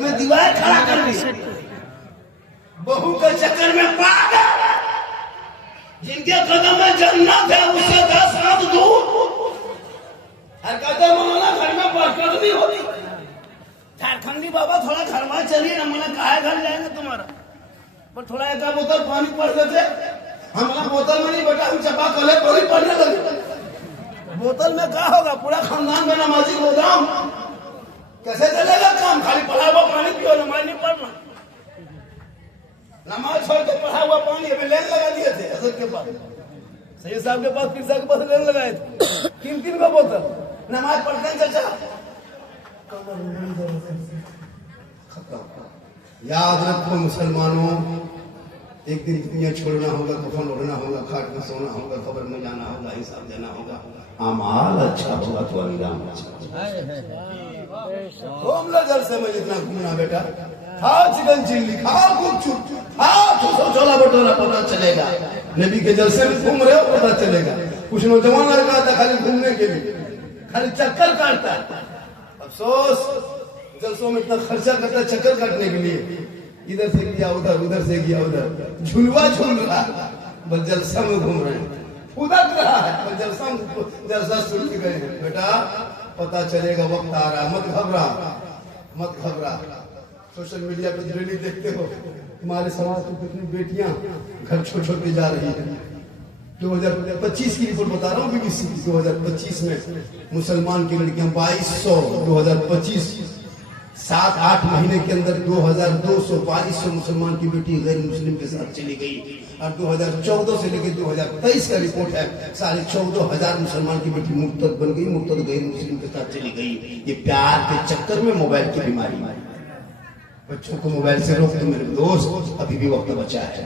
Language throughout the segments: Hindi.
में दीवार खड़ा कर दी, बहू के चक्कर में पागल, जिनके कदम में जन्नत है उससे 10 हाथ दूर। हर कहते मौलाना घर में बरकत नहीं होती। झारखंडी बाबा थोड़ा घर में चलिए ना, मैंने कहा घर जाएंगे तुम्हारा, पर थोड़ा एक बोतल पानी पड़ देते। हमारा बोतल में नहीं बेटा, हम चपा कले पानी पड़ने लगे। बोतल में क्या होगा, पूरा खानदान में नमाजी गोदाम, कैसे चलेगा काम? खाली पढ़ा हुआ पानी पियो, नमाज नहीं पढ़ना। नमाज छोड़ के पढ़ा हुआ पानी अभी लेन लगा दिए थे हजरत के पास, सैयद साहब के पास, पीर साहब के पास लेन लगाए थे 3-3 का बोतल। नमाज पढ़ते हैं चाचा, याद रखो मुसलमानों, एक दिन दुनिया छोड़ना होगा, कफन ओढ़ना होगा, खाट में सोना होगा, कब्र में जाना होगा, हिसाब देना होगा। अमाल अच्छा होगा तो अंजाम अच्छा। घूम लो जलसे में जितना घूमना बेटा, खाओ चिकन चिल्ली, खाओ गुपचुप, खाओ छोला भटूरा, पता चलेगा। नबी के जलसे में घूम रहे हो पता चलेगा। कुछ नौजवान लड़का आता खाली घूमने के लिए, खाली चक्कर काटता है। अफसोस जलसों में इतना खर्चा करता है चक्कर काटने के लिए, इधर से गया उधर, उधर से गया उधर, झुलवा झूल रहा, बस जलसा में घूम रहे हैं, उधर रहा है बस जलसा सुन के गए। बेटा पता चलेगा, वक्त आ रहा, मत घबरा, मत घबरा। सोशल मीडिया पे रैली देखते हो, तुम्हारे समाज की कितनी बेटियां घर छोड़ छोड़ के जा रही है। 2025 की रिपोर्ट बता रहा हूँ बीबीसी की, 2025 में मुसलमान की लड़कियां 2200, 2025 7-8 महीने के अंदर 2200 मुसलमान की बेटी गैर मुस्लिम के साथ चली गई। और 2014 से लेकर 2023 का रिपोर्ट है, 14,500 मुसलमान की बेटी मुर्तद बन गई, मुर्तद गैर मुस्लिम के साथ चली गई। ये प्यार के चक्कर में मोबाइल की बीमारी। बच्चों को मोबाइल से रोक दो मेरे दोस्त, अभी भी वक्त बचा है।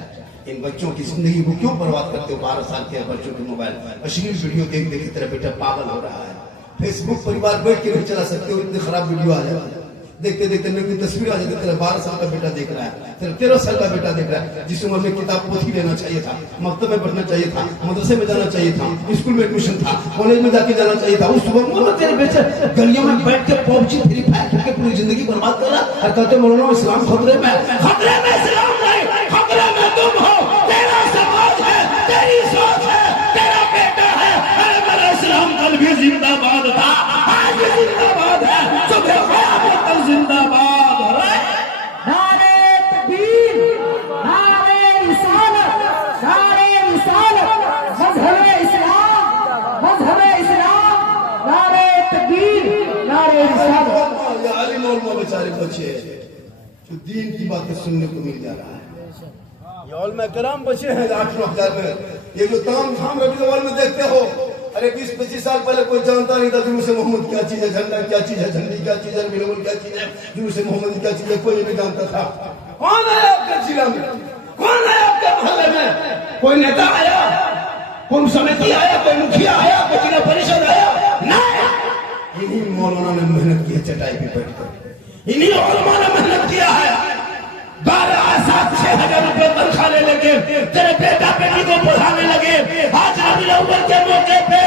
इन बच्चों की जिंदगी को क्यों बर्बाद करते हो? 12 साल के बच्चों के मोबाइल अश्लील वीडियो देख देख की तरह बेटा पागल हो रहा है। फेसबुक परिवार बैठ के नहीं चला सकते हो, इतने खराब वीडियो आ जाते हैं। देखते देखते नई तस्वीर आ जाती है, तेरा 12 साल का बेटा देख रहा है, तेरा 13 साल का बेटा देख रहा है, जिस उम्र में किताब पोथी लेना चाहिए था, मकतब में पढ़ना चाहिए था, मदरसे में जाना चाहिए था, स्कूल में एडमिशन था, कॉलेज में जाके जाना चाहिए था। उस वक्त में तेरे बेटे गलियों में बैठ के पबजी फ्री फायर खेल के पूरी जिंदगी बर्बाद कर रहा है। कहते मौलाना इस्लाम खतरे में, खतरे में इस्लाम नहीं, खतरे में तुम हो। तेरा समाज है, तेरी सोच है, तेरा बेटा है। अरे मेरा इस्लाम कल भी जिंदाबाद था, आज भी जिंदाबाद है, सुबह जिंदाबाद। नारे तकबीर, नारे रिसालत, नारे रिसालत, मज़हब-ए इस्लाम, मज़हब-ए इस्लाम, नारे तकबीर, नारे रिसालत। ये आलिम और बेचारे बच्चे जो दीन की बातें सुनने को मिल जा रहा है, ये उलमा कराम बचे हैं 8-9 में। ये जो ताम झाम रबी अव्वल में देखते हो, अरे 20-25 साल पहले कोई जानता नहीं था जुलूस मोहम्मद क्या चीज है, झंडा क्या चीज है, झंडी क्या चीज है, रबी अव्वल क्या चीज है, जुलूस मोहम्मद क्या चीज है, कोई नहीं जानता था। कौन आया आपके जिला में, कौन आया आपके मोहल्ले में? कोई नेता आया, कोई समिति आया, कोई मुखिया आया, कोई जिला परिषद आया? नहीं, इन्हीं मौलाना ने मेहनत की है चटाई पे बैठकर, इन्हीं उलमा ने मेहनत किया है। 12,000-6,000 रुपए तनख्वाह ले लेके तेरे बेटा बेटी को पढ़ाने लगे। आज रबी अव्वल के मौके पे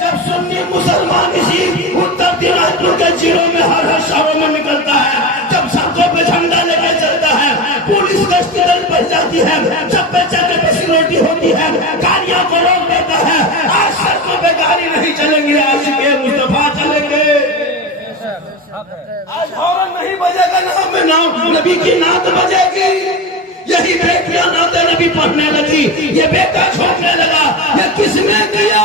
जब सुन्नी मुसलमान इसी उत्तर दिनाजपुर के जिलों में हर शहरों में निकलता है, जब सड़कों पे झंडा लेके चलता है, पुलिस गश्ती दल बढ़ जाती है, चप्पे चक्के पे सिक्योरिटी होती है, गाड़ियों को रोक देता है। आज सड़कों पे गाड़ी नहीं चलेंगे, आशिक़े मुस्तफा चलेंगे। आज हॉर्न नहीं बजेगा, नाम में नाम नबी की नात बजेगी। यही बेटियां नाते नबी पढ़ने लगी, ये बेटा छोड़ने लगा। ये किसने किया?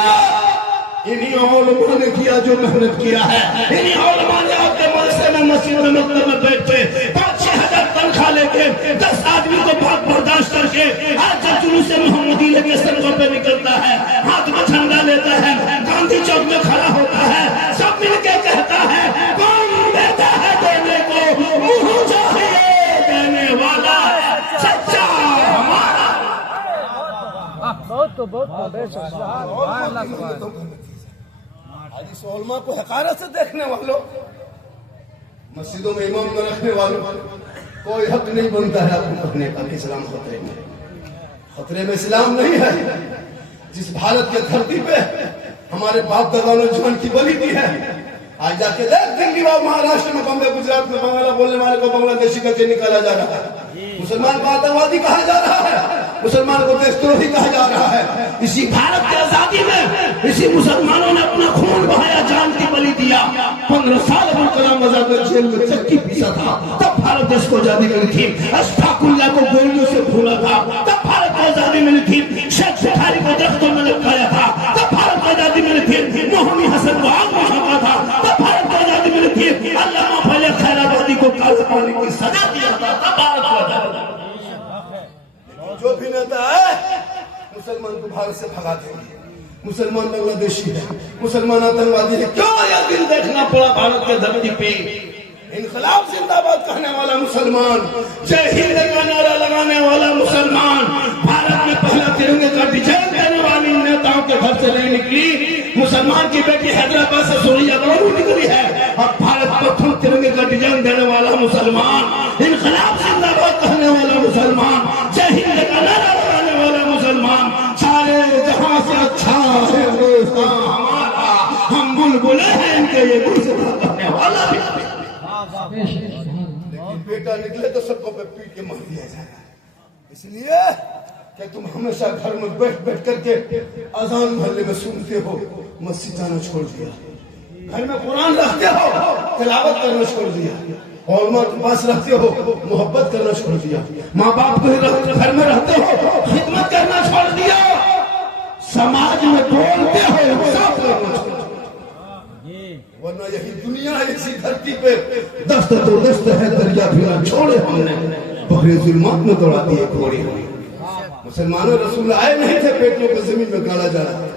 इन्हीं उलमा ने किया जो मेहनत किया है। इन्हीं उलमा ने आपके मदरसे में, मस्जिद में, मकतब में बैठ के 5-6 हजार तनख्वाह लेके 10 आदमी को बात बर्दाश्त करके आज जब जुलूस मोहम्मदी लेके सड़कों पे निकलता है, हाथ में झंडा लेता है, गांधी चौक में खड़ा होता है, सब मिलके कहता है कौन देता है देने को, मुंह चाहिए देने वाला सच्चा हमारा। बहुत आज इस उलमा को हकारत से देखने वालों, मस्जिदों में इमाम में रखने वालों, कोई हक नहीं बनता है आपको कहने का इस्लाम खतरे में। खतरे में इस्लाम नहीं है। जिस भारत के धरती पे हमारे बाप दादा ने जान की बलि दी है, आज जाके देख दिल्ली में, महाराष्ट्र में, बॉम्बे, गुजरात में बांग्ला बोलने वाले को बांग्लादेशी करके निकाला जा रहा है। मुसलमान को आतंकवादी कहा जा रहा है, मुसलमान को देशद्रोही कहा जा रहा है। इसी भारत की आजादी में इसी मुसलमानों ने अपना खून बहाया, जान की बलि दिया। 15 साल अबुल कलाम आजाद जेल में चक्की पीसा था, तब भारत देश को आजादी मिली थी। अश्फाकुल्लाह को गोलियों से भूला था, तब भारत को आजादी मिली थी। शेख बुखारी को दरख्तों में लटकाया था, तब भारत को आजादी मिली थी। मोहम्मद हसन को आग में झोंका था, तब भारत को आजादी मिली थी। अल्लामा फैले खैराबादी को काले पानी की सजा दिया था, तब भारत को आजादी। जो भी नेता है मुसलमान को भारत से भगा देंगे। मुसलमान बांग्लादेशी है, मुसलमान आतंकवादी है। क्यों यह दिन देखना पड़ा भारत के धरती पे? इनकलाब जिंदाबाद कहने वाला मुसलमान, जय हिंद का नारा लगाने वाला मुसलमान, भारत में पहला तिरंगे का डिजाइन देने वाली नेताओं के घर से नहीं निकली। मुसलमान की बेटी हैदराबाद से सोनिया गांधी निकली है, और भारत प्रथम तिरंगे का डिजाइन देने वाला मुसलमान, इनकलाब जिंदाबाद कहने वाला मुसलमान, जय हिंद का नारा लगाने वाला मुसलमान, सारे जहां से अच्छा है हमारा, हम बुलबुले हैं इनके ये गुलसिता करने वाला भी। लेकिन बेटा निकले तो सबको पे पीट के मार दिया जाएगा। इसलिए कि तुम हमेशा घर में बैठ बैठ करके अजान महल्ले में सुनते हो, मस्जिद जाना छोड़ दिया। घर में कुरान रखते हो, तिलावत करना छोड़ दिया। औलमा के पास रखते हो, मोहब्बत करना छोड़ दिया। माँ बाप के घर में रहते हो, खिदमत करना छोड़ दिया। समाज में बोलते हो, इंसाफ करना छोड़ दिया। वरना यही दुनिया इसी धरती पे दस्त तो दस्त है, दरिया फिरा छोड़े हमने, बकरे जुल्मात में दौड़ा दिए घोड़े। मुसलमानों रसूल आए नहीं थे बेटियों को जमीन में गाड़ा जा रहा है।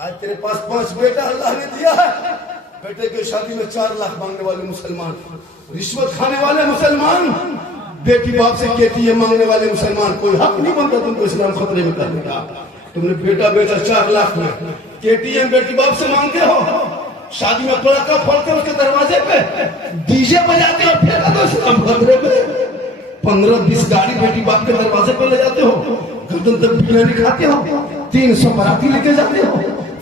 आज तेरे पास 5 बेटा अल्लाह ने दिया है, बेटे की शादी में 4 लाख मांगने वाले मुसलमान, रिश्वत खाने वाले मुसलमान, बेटी बाप से केटीएम मांगने वाले मुसलमान। कोई हक नहीं बनता तुमको इस्लाम खतरे में करने का। तुमने बेटा 4 लाख में केटीएम बेटी बाप से मांगते हो, शादी में पड़ाका फोड़ते उसके दरवाजे पे, डीजे बजाते हो, फिर तो इस्लाम खतरे में। 15-20 गाड़ी बेटी बाप के दरवाजे पे ले जाते हो, गर्दन तक बिरयानी खाते हो, 300 बराती लेके जाते हो,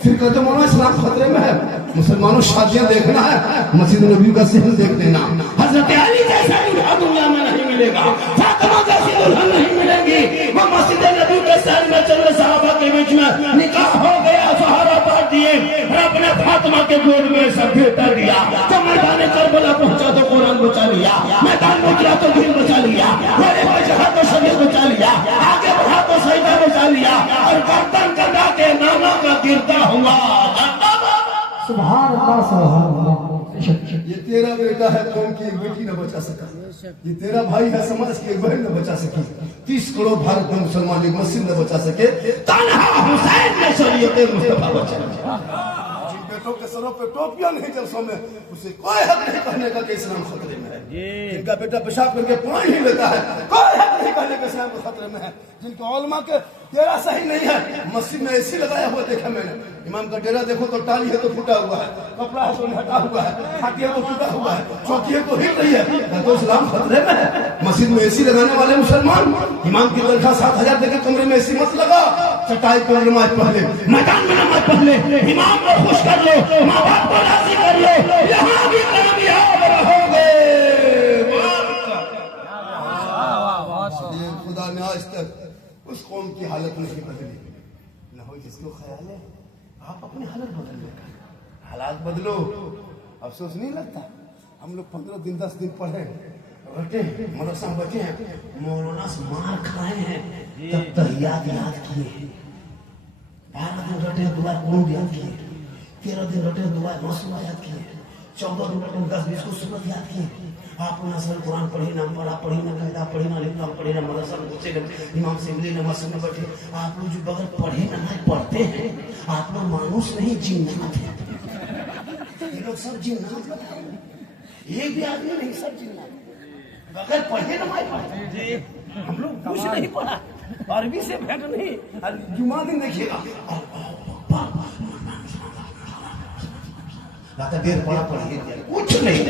फिर कहते हो इस्लाम खतरे में है। मुसलमानों शादियां देखना है, मस्जिद नबी का सहन देख लेना। हजरत अली जैसा दूल्हा दुनिया में नहीं मिलेगा, फातिमा जैसी दुल्हन नहीं मिलेगी। वो मस्जिद नबी के सहन में चल रहे सहाबा के बीच में निकाह हो गया, सहारा बांट दिए, रब ने फातिमा के गोद में सब बेटा दिया। जब मैदान करबला पहुंचा तो कुरान बचा लिया, मैदान में गिरा तो दिल बचा लिया, घोड़े पर चढ़ा तो शरीर बचा लिया, आगे बढ़ा तो सईदा बचा लिया, और गर्दन कटा के नाना का गिरता हुआ। सुभान अल्लाह, सुभान अल्लाह। ये तेरा बेटा है, कौम की एक बेटी न बचा सका। ये तेरा भाई है, समाज की एक बहन न बचा सकी। 30 करोड़ भारत में मुसलमान एक मस्जिद न बचा सके। तन्हा हुसैन ने शरीयत मुस्तफा बचा। जिन बेटों के सरों पे टोपियां नहीं जलसों में, उसे कोई हक नहीं कहने का कि इस्लाम खतरे में है। जिनका बेटा पेशाब करके पानी नहीं लेता है, कोई हक नहीं कहने का इस्लाम खतरे में है। जिनके औलमा के डेरा सही नहीं है, मस्जिद में एसी लगाया हुआ देखा मैंने। इमाम का डेरा देखो तो टाली है तो फूटा हुआ है, कपड़ा है तो हटा हुआ है, खाटी है तो टूटा हुआ है, चौकी है तो हिल रही है, तो इस्लाम खतरे में है। मस्जिद में एसी लगाने वाले मुसलमान, इमाम की तनख्वाह 7,000 देकर कमरे में एसी मत लगा, चटाई पर नमाज पढ़ ले, मैदान में नमाज पढ़ ले, इमाम को खुश कर लो, माँ बाप को राजी कर लो, यहाँ भी कामयाब रहोगे। खुदा ने आज तक उस कौम की हालत नहीं बदली। न हो जिसको ख्याल है आप अपनी हालत बदलने का, हालात बदलो, अफसोस नहीं लगता। हम लोग 15 दिन 10 दिन पढ़े, रटे, मदरसा बचे हैं, मौलाना से मार खाए हैं, तब तहियात याद किए। 12 दिन रटे दुआ कुनूत याद किए, 13 दिन रटे दुआ मासूमा याद किए, 14 दिन रटे 10-20 को सूरत याद किए। आप ना सर कुरान पढ़ी ना पढ़ा, पढ़ी ना कहता, पढ़ी ना लिखना, पढ़ी ना मदरसा में बच्चे इमाम से मिले नमाज सुनने बैठे। आप लोग जो बगैर पढ़े ना नहीं पढ़ते हैं, आप लोग मानुस नहीं जिन्नात है। ये लोग सब जिन्नात बताए, एक भी आदमी नहीं, सब जिन्नात बगैर पढ़े नमाज पढ़ते। हम लोग कुछ नहीं पढ़ा, अरबी से भेंट नहीं। जुमा दिन देखिएगा देर पढ़ा पढ़िए, कुछ नहीं,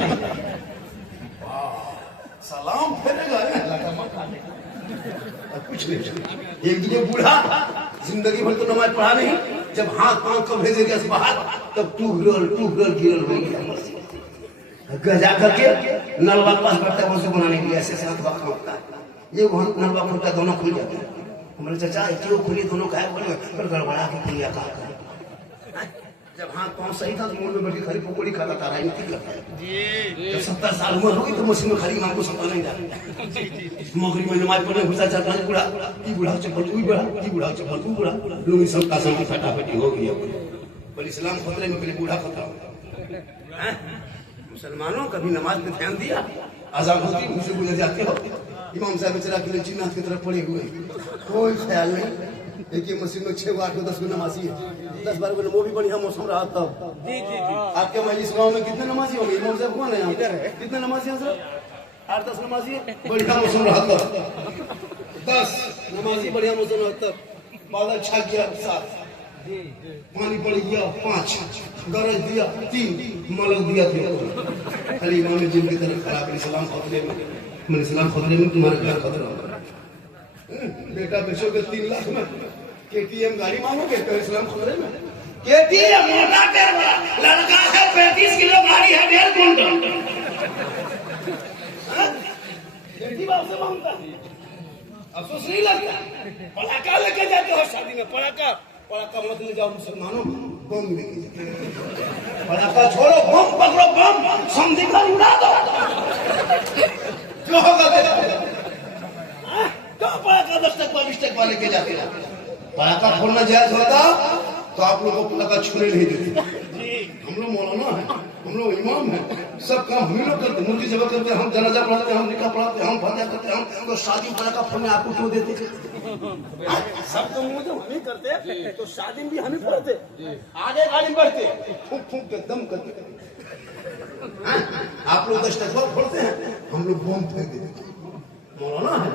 सलाम फेरेगा कुछ नहीं। एक दूसरे बूढ़ा जिंदगी भर तो नमाज पढ़ा नहीं, जब हाथ पांव को भेजेगा बाहर तब टूट गिरल हो गया। जा करके नलवा पास बैठता है वजू बनाने के लिए, ऐसे साथ वक्त होता है, ये वहाँ नलवा खुलता दोनों खुल जाते हैं। हमारे चाचा क्यों खुली दोनों खाए बोले फिर गड़बड़ा के खुलिया कहा कर। जब हाथ पाँव सही था तो मुंह में बैठी खरी पकौड़ी खाता था, राजनीति करता है। जब 70 साल उम्र होगी तो मशीन में खड़ी हमको सपना नहीं जाता। मगरी में नमाज पढ़ने घुसा जाता है, बूढ़ा की बूढ़ा चप्पल तू बूढ़ा की बूढ़ा चप्पल तू बूढ़ा, लोग सब का सब फटाफटी हो गई। पर इस्लाम खतरे में, पहले बूढ़ा खतरा। मुसलमानों कभी नमाज पे ध्यान दिया? आजाद होती मुझसे गुजर जाते हो। इमाम साहब बेचारा के लिए चिन्नाथ की तरफ पड़े हुए, कोई ख्याल नहीं। एक ही मस्जिद में 6 8 10 नमाजी है, 10 12 वो भी बढ़िया मौसम रहा तब। आपके मस्जिद गाँव में कितने नमाजी होंगे? इमाम साहब कौन है यहाँ? कितने नमाजी हैं सर? 8 10 नमाजी है, बढ़िया मौसम रहा तब। 10 नमाजी बढ़िया मौसम रहा तब। बादल छा गया 7, पानी पड़ गया 5, गरज दिया 3, मलक दिया 3। खाली इमाम जिन की तरफ खड़ा कर इस्लाम खतरे में, मैंने इस्लाम खतरे में, तुम्हारे घर खतरा होगा। बेटा बेचोगे 3 लाख में, KTM गाड़ी मांगोगे तो इस्लाम खतरे में। KTM मोटा टेरवा लड़का है, 35 किलो गाड़ी है, 1.5 कुंटल। बेटी बाप से मांगता है, अफसोस नहीं लगता? पटाखा लेके जाते हो शादी में, पटाखा मत ले जाओ मुसलमानों, बम लेके जाओ। पटाखा छोड़ो, बम पकड़ो, बम समझी कर उड़ा दो। जो होगा तो पटाखा 10 टकवा 20 टकवा लेके जाते हैं। पटाखा फोड़ना जायज होता तो आप लोगों को पटाखा छूने नहीं देते। हम लोग मौलाना है, हम लोग इमाम है, सब काम हम लोग करते, मुर्गी जबा करते, हम जनाजा पढ़ाते, हम निकाह पढ़ाते, हम फातिहा करते, हम तो शादी पटाखा फोड़ने आपको क्यों देते? सब तो मुंह जब हम ही करते तो शादी में भी हम ही फोड़ते, आगे गाड़ी बढ़ते, फूंक फूंक के दम करते। आप लोग 10 टकवा फोड़ते हैं, हम लोग बम फेंक देते। मौलाना है,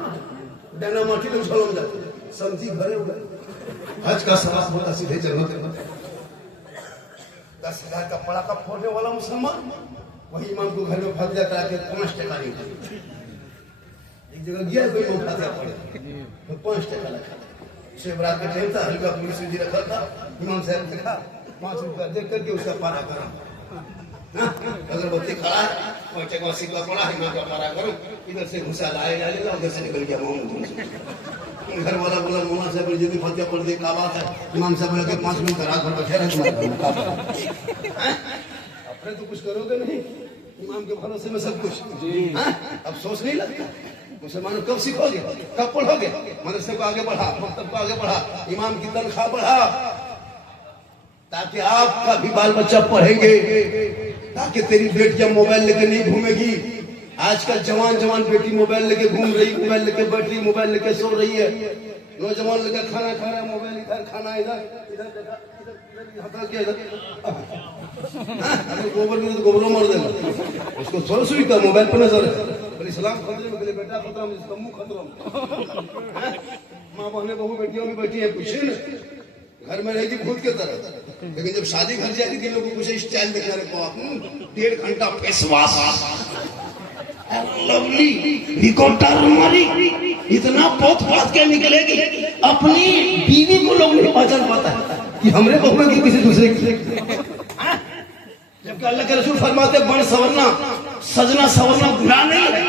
डंडा माटी लोग झलम जाते, समझी भरे हुए। हज का सवाल होता सीधे जन्नत में। 10,000 का पटाखा फोड़ने वाला मुसलमान वही इमाम को घर में फातिहा करा के 5 टका नहीं था। एक जगह गया कोई इमाम फातिहा पढ़े तो 5 टका लगा। शिवरात का टाइम था, हल्का पुलिस जी रखा था, इमाम साहब देखा 5 रुपया देख करके उसका पारा करा। अगरबत्ती खड़ा है, 5 टका सिक्का पड़ा है, इमाम का पारा करो, इधर से घुसा लाए डालेगा, उधर से निकल गया मोहम्मद। घर वाला बोला मौलाना साहब जल्दी फातिहा पढ़ दे, क्या बात है? इमाम साहब बोला कि 5 मिनट रात भर बैठे रहे अपने तो कुछ करोगे नहीं, इमाम के भरोसे में सब कुछ। अफसोस नहीं लगता? मुसलमानों कब सीखोगे, कब पढ़ोगे? मदरसे को आगे बढ़ा, मकतब को आगे बढ़ा, इमाम की तनख्वाह बढ़ा, ताकि आपका भी बाल बच्चा पढ़ेंगे, ताकि तेरी बेटियां मोबाइल लेके नहीं घूमेगी। आजकल जवान बेटी मोबाइल लेके घूम रही, मोबाइल लेके बैठ रही, मोबाइल लेके सो रही है। नौजवान लेके खाना खा रहा है, मोबाइल इधर, खाना इधर, इधर देखा, इधर गोबर में तो गोबरों मर देगा उसको, सोच सुई का मोबाइल पर नजर है। इस्लाम खतरे में, बेटा खतरा में, इसका मुंह खतरा में। माँ बहने बहू बेटियों में बैठी है, पूछे न घर में रहेगी भूत के तरह, लेकिन जब शादी घर जाएगी कि लोगों को कुछ स्टाइल दिखा रहे, 1.5 घंटा फेस वॉश, लवली रिकॉर्डर मारी, इतना पोत के निकलेगी, अपनी बीवी को लोग नहीं पहचान पाता कि हमरे बहू की किसी दूसरे की। जबकि अल्लाह के रसूल फरमाते बन सवरना, सजना सवरना गुनाह नहीं है।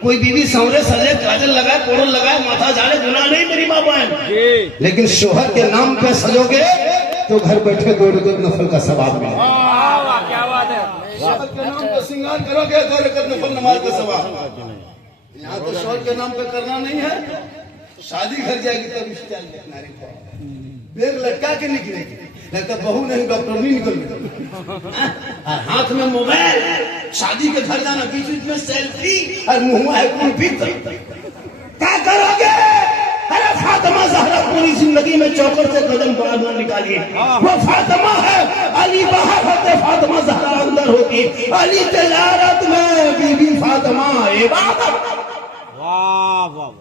कोई बीवी संवरे सजे, काजल लगाए, पाउडर लगाए, माथा झाड़े, गुनाह नहीं मेरी माँ बहन। लेकिन शोहर के नाम पे सजोगे तो घर बैठे 2 रकअत नफल का सवाब मिलेगा। क्या बात है? शोहर के नाम पे श्रृंगार करोगे 2 रकअत नफल नमाज का सवाब। यहाँ तो शोहर के नाम पे करना नहीं है, शादी घर जाएगी तब स्टाइल देखना रे, बेग लटका के निकलेगी, लगता बहू नहीं डॉक्टर नहीं निकल गई। हाथ में मोबाइल, शादी के घर जाना, बीच बीच में सेल्फी और मुंह है कंप्यूटर। क्या करोगे? अरे फातिमा ज़हरा पूरी जिंदगी में चौकर से कदम बाहर न निकालिए, वो फातिमा है, अली बाहर होते फातिमा ज़हरा अंदर होती, अली तिजारत में बीबी फातिमा इबादत। वाह वाह,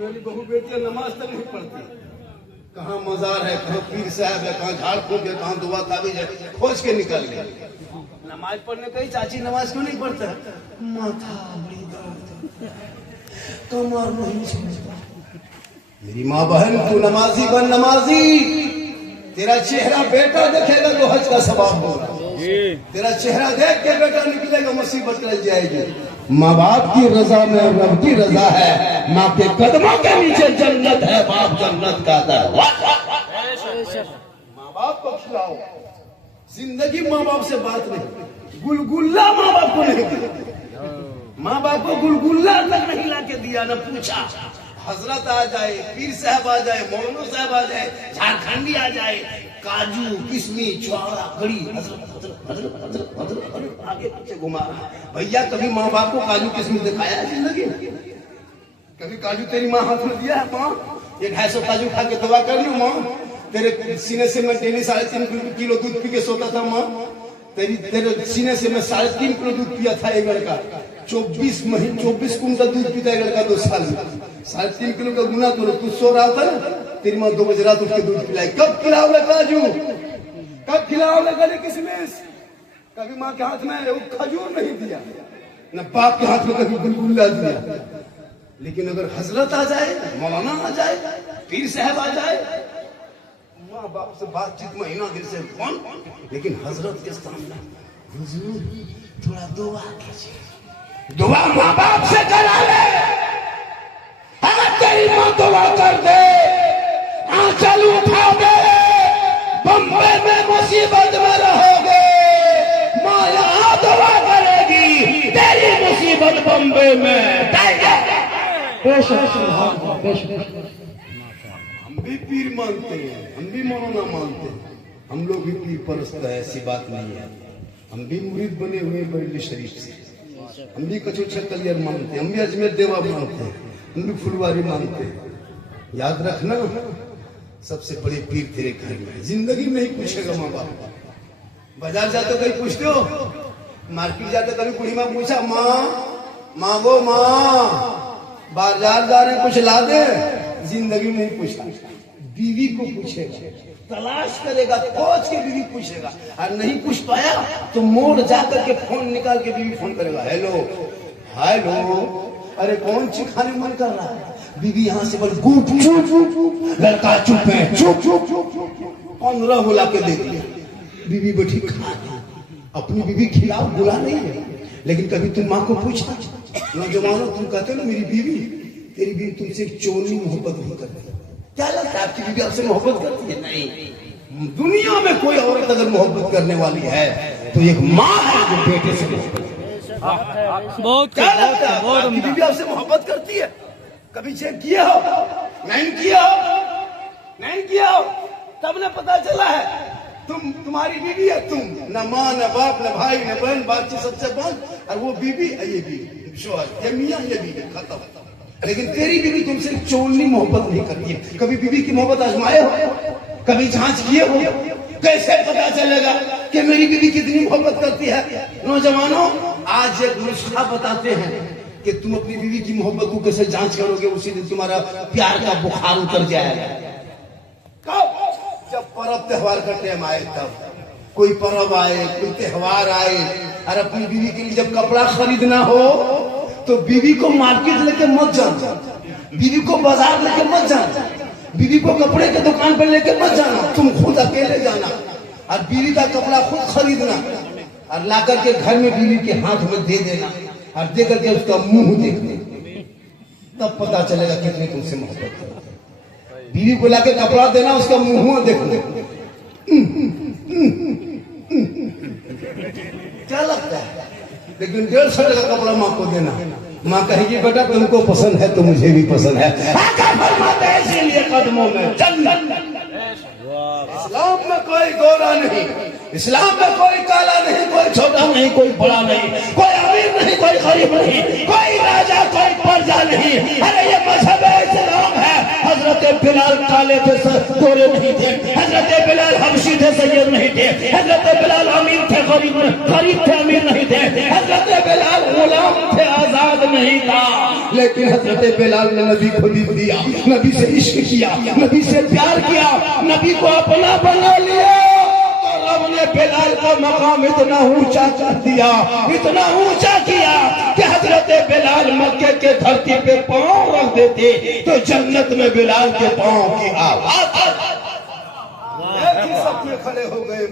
मेरी बहू बेटियां नमाज तक नहीं पढ़ती, कहाँ मजार है, कहाँ पीर साहब है, कहाँ झाड़ फूक है, कहाँ दुआ ताबीज है, खोज के निकल गए। नमाज पढ़ने कहीं चाची नमाज क्यों नहीं पढ़ता? माथा बड़ी दर्द, कमर नहीं समझता। मेरी माँ बहन तू नमाजी बन, नमाजी, तेरा चेहरा बेटा देखेगा तो हज का सवाब होगा। तेरा चेहरा देख के बेटा निकलेगा, मुसीबत टल जाएगी। माँ बाप की रजा में रब की रजा है, माँ के कदमों के नीचे जन्नत है, बाप जन्नत का दरवाजा। माँ बाप को खिलाओ, जिंदगी माँ बाप से बात नहीं, गुलगुल्ला माँ बाप को नहीं दिया, माँ बाप को गुलगुल्ला तक नहीं ला के दिया, न पूछा। हजरत आ जाए, पीर साहब आ जाए, मौलाना साहब आ जाए, झारखंडी आ जाए, काजू किशमिश छुआरा कड़ी आगे पीछे घुमा रहा। भैया कभी माँ बाप को काजू किशमिश दिखाया है जिंदगी? कभी काजू तेरी माँ हाथ में दिया है? माँ 250 काजू खा के दवा कर लूं माँ, तेरे सीने से मैं डेली 3.5 किलो दूध पी के सोता था माँ, तेरे सीने से मैं 3.5 किलो दूध पिया था। एक लड़का 24 कुंटल दूध पीता है लड़का 2 साल में, 3.5 किलो का गुना करो। तू सो रहा था ना, तेरी माँ 2 बजे रात उठ के दूध पिलाई। कब खिलाओगे काजू, कब खिलाओगे गले किशमिश? कभी माँ के हाथ में वो खजूर नहीं दिया, न बाप के हाथ में कभी गुलगुल्ला दिया। लेकिन अगर हजरत आ जाए, मौलाना आ जाए, पीर साहब आ जाए, माँ बाप से बातचीत महीना दिन से कौन, लेकिन हजरत के सामने हुजूर थोड़ा दुआ कीजिए, दुआ माँ बाप से करा ले। अगर तेरी माँ दुआ कर दे, आंचल उठा दे, बम्बे में मुसीबत में रहोगे, माँ यहाँ दुआ करेगी, तेरी मुसीबत बम्बे में। हम भी पीर मानते हैं, हम भी मौलाना मानते हैं, हम लोग भी पीर परस्त है, ऐसी बात नहीं है। हम भी मुरीद बने हुए बरेली शरीफ से, हम भी कचू छकलियर मानते हैं, हम भी अजमेर देवा मानते हैं, हम भी फुलवारी मानते हैं। याद रखना, सबसे बड़े पीर तेरे घर में। जिंदगी में नहीं पूछेगा माँ बाप। बाजार जाते कहीं पूछते हो, मार्केट जाते कभी बूढ़ी माँ पूछा, माँ मांगो माँ, बाजार जा रहे कुछ ला दे? जिंदगी में नहीं पूछता। बीवी को पूछेगा, तलाश करेगा, खोज के बीवी पूछेगा, और नहीं पूछ पाया तो मोड़ जाकर के फोन निकाल के बीवी फोन करेगा, हेलो हेलो, अरे कौन सी खाने मन कर रहा है? बीवी यहाँ से बोल गुप चुप, लड़का चुप है, चुप चुप चुप, 15 बुला के दे दिया। बीवी बैठी खा, अपनी बीवी खिलाओ, बुला नहीं है। लेकिन कभी तुम माँ को पूछा, नौजवानों तुम कहते हो ना मेरी बीवी, तेरी बीवी तुमसे चोरी मोहब्बत नहीं करती, क्या लगता है आपकी बीवी आपसे मोहब्बत करती है? नहीं। दुनिया में कोई औरत अगर मोहब्बत करने वाली है तो एक माँ है जो बेटे से मोहब्बत करती है। बहुत क्या लगता है आपकी बीवी आपसे मोहब्बत करती है? कभी चेक किया हो? नहीं किया हो, नहीं किया हो, तब न पता चला है तुम्हारी बीवी है। तुम न माँ न बाप न भाई न बहन, बातचीत सबसे बंद, और वो बीवी ये बीवी शोहर, ये मियाँ ये बीवी, खत्म। लेकिन तेरी बीवी तुमसे चोरनी मोहब्बत नहीं करती है। कभी बीवी की मोहब्बत आजमाए हो? कभी जांच किए हो? कैसे पता चलेगा कि मेरी बीवी कितनी मोहब्बत करती है? नौजवानों, आज एक नुस्खा बताते हैं कि तुम अपनी बीवी की मोहब्बत को कैसे जांच करोगे, उसी दिन तुम्हारा प्यार का बुखार उतर जाएगा। कब? जब पर्व त्योहार का टाइम आए, तब कोई पर्व आए, कोई त्योहार आए, और अपनी बीवी के लिए जब कपड़ा खरीदना हो तो बीवी को मार्केट लेके मत जाना, बीवी को बाजार लेके मत जाना, बीवी को कपड़े के दुकान पर लेके मत जाना, तुम खुद अकेले जाना और बीवी का कपड़ा खुद खरीदना और ला करके घर में बीवी के हाथ में दे देना और दे करके उसका मुंह देखना, तब पता चलेगा कितनी तुमसे मोहब्बत है। बीवी को लाके कपड़ा देना, उसका मुंह देखना। क्या लगता है? लेकिन 150 का कपड़ा माँ को देना, माँ कहेगी बेटा तुमको पसंद है तो मुझे भी पसंद है, फरमाते हैं इसीलिए कदमों में जन्नत। इस्लाम में कोई गोरा नहीं, इस्लाम में कोई काला नहीं, कोई छोटा नहीं, कोई बड़ा नहीं, कोई अमीर नहीं, कोई गरीब नहीं, कोई राजा कोई प्रजा नहीं। अरे ये मजहब इस्लाम है। हजरत बिलाल काले थे, गोरे नहीं थे, हजरत बिलाल हबशी थे, सैयद नहीं थे, हजरत बिलाल अमीर थे, गरीब थे, अमीर नहीं थे, हजरत बिलाल गुलाम थे, आजाद नहीं था। लेकिन हजरत बिलाल ने नबी को दीन दिया, नबी से इश्क किया, नबी से प्यार किया, नबी को अपना बना लिया। रब ने बिलाल का मकाम इतना ऊंचा कर दिया, इतना ऊंचा किया कि हजरत बिलाल मक्के के धरती पे पांव रख देते तो जन्नत में बिलाल के पांव की आवाज। खड़े हो गए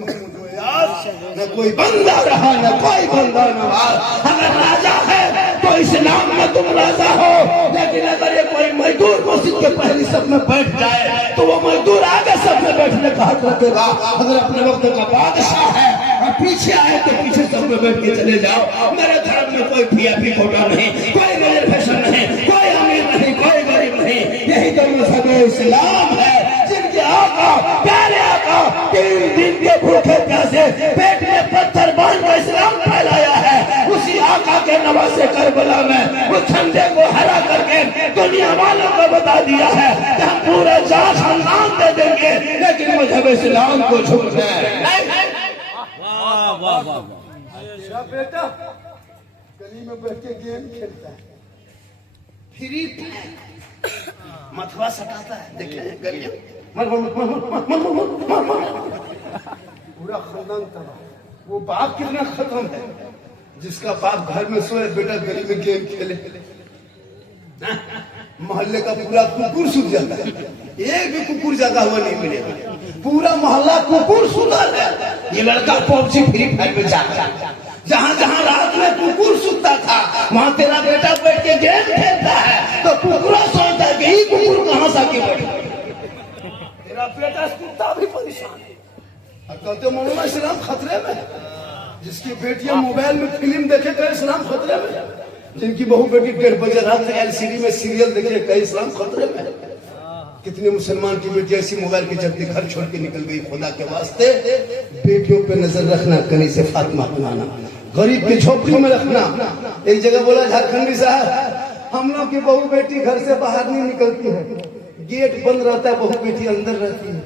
न कोई बंदा रहा न कोई बंदा नवाज। अगर राजा है तो इस्लाम में तुम राजा हो, लेकिन अगर ये कोई मजदूर मस्जिद के पहली सब में बैठ जाए तो वो मजदूर आगे सब में बैठने का हक रखेगा। अगर अपने वक्त का बादशाह है और पीछे आए तो पीछे सब में बैठ के चले जाओ। मेरे धर्म में कोई पीआईपी कोटा नहीं, कोई रिजर्वेशन नहीं, कोई अमीर नहीं, कोई गरीब नहीं। यही तो मजहब इस्लाम है, जिनके आका प्यारे आका 3 दिन के भूखे प्यासे पेट में पत्थर बांध कर इस्लाम फैलाया है। उसी आका के नवासे करबला में वो झंडे को हरा करके दुनिया वालों को बता दिया है कि हम पूरा जान खानदान दे देंगे, लेकिन मजहब इस्लाम को झुकना है। वाह वाह वाह। मेरा बेटा गली में बैठ के गेम खेलता है, फ्री मथुआ सटाता है, देख रहे हैं गली पूरा खानदान तबाह। वो बाप कितना खत्म है जिसका बाप घर में सोए, बेटा गली में गेम खेले। मोहल्ले का पूरा कुकुर सूख जाता है, एक भी कुकुर जागा हुआ नहीं मिलेगा, पूरा मोहल्ला कुकुर सुधर है। ये लड़का पबजी फ्री फायर में जाता है, जहाँ जहाँ रात में कुकुर सूखता था वहाँ तेरा बेटा बैठ के गेम खेलता है, तो कुकुरा सोचता है कि ये कुकुर कहाँ से आके बैठा। तेरा बेटा कुत्ता भी परेशान है। और कहते मौलाना इस्लाम खतरे में, जिसकी बेटियां मोबाइल में फिल्म देखे कहे इस्लाम खतरे में, जिनकी बहू बेटी 1:30 बजे रात एलसीडी में सीरियल देखे कहे इस्लाम खतरे में। कितने मुसलमान की बेटियां ऐसी मोबाइल के चलते घर छोड़ के निकल गई। खुदा के वास्ते बेटियों पे नजर रखना, कनी से फातिमा बनाना, गरीब की झोपड़ी में रखना। एक जगह बोला झारखंडी साहब, हम लोग की बहू बेटी घर से बाहर नहीं निकलती है, गेट बंद रहता है, बहू बेटी अंदर रहती है।